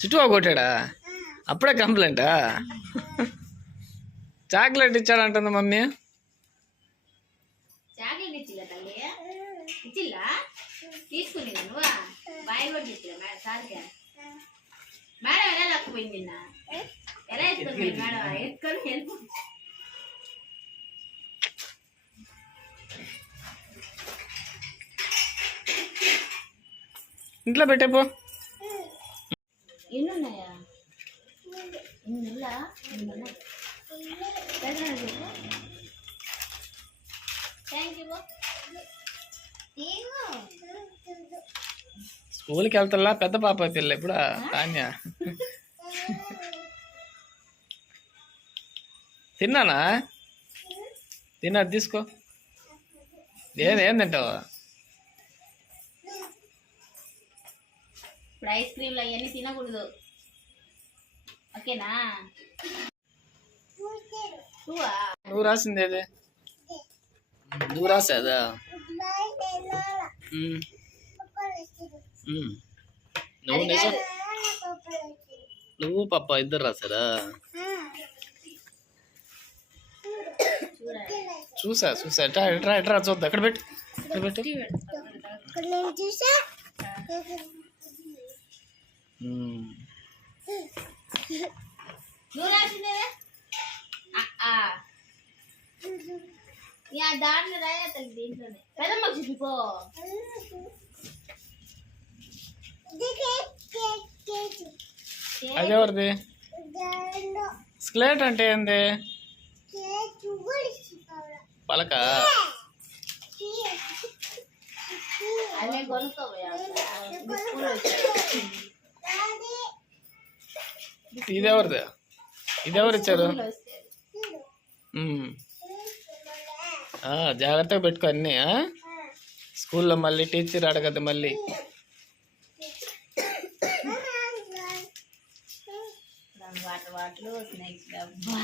చుట్టుబాబు కొట్టాడా? అప్పుడే కంప్లైంటా? చాక్లెట్ ఇచ్చాడంటుంది మమ్మీ. చాక్లెట్ ఇచ్చిల్లా తల్లి? ఇచ్చిల్లా? తీసుకుని నువ్వు బాయ్ కూడా ఇచ్చిల్లా మేడం సార్కి? మేడం ఎలా లక్కపోయింది నిన్న? ఎలా ఎత్తుకుంది మేడం? ఎత్తుకొని హెల్ప్ ఇంట్లో పెట్టేపో. ఎన్నున్నాయా? స్కూల్కి వెళ్తా పెద్ద పాప పిల్ల ఇప్పుడు తాన్య. తిన్నానా? తిన్నా తీసుకో. ఏం తింటావా? ఇప్పుడు ఐస్ క్రీమ్లు అవన్నీ తినకూడదు, ఓకేనా? నువ్వు రాసింది ఏది? నువ్వు రాసేదా? నువ్వు నిజం, నువ్వు పాప ఇద్దరు రాసారా? చూసా ఎట్రా చూద్దా. అక్కడ పెట్టు, అక్కడ పెట్టు. నువ్వు రాసిందేదా? దాంట్లో రాయ దీంట్లోనే పెద్దమ్మకు చూపిపో. అదెవరిది? స్లేట్ అంటే ఏంది? పలక. అదే కొనుక్కోపోయా. ఇదెవరిది? ఇదెవరు ఇచ్చారు? జాగ్రత్తగా పెట్టుకో అన్నీ. స్కూల్లో మళ్ళీ టీచర్ అడగద్దు మళ్ళీ. వాటర్ స్నాక్స్ డబ్బా.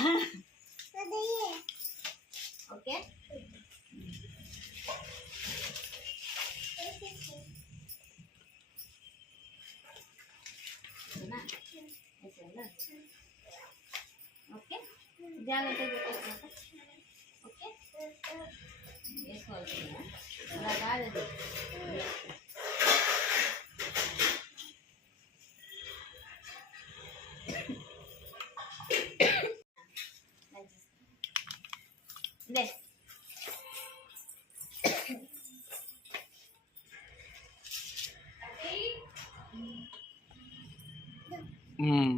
ఓకే ఓకే జాగ్రత్తగా పెట్టేసుకో. ఓకే వేసుకోవాల్సిందా? అలా కాదు.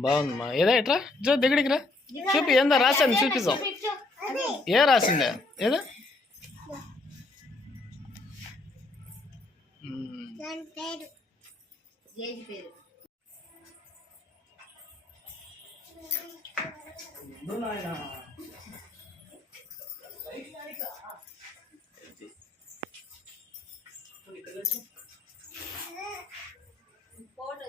బాగుందమ్మా. ఏదా ఎట్రా దగ్గరికి రా, చూపి. ఏందా రాశాను చూపిస్తాం. ఏ రాసిందా? ఏదా? ఫోటో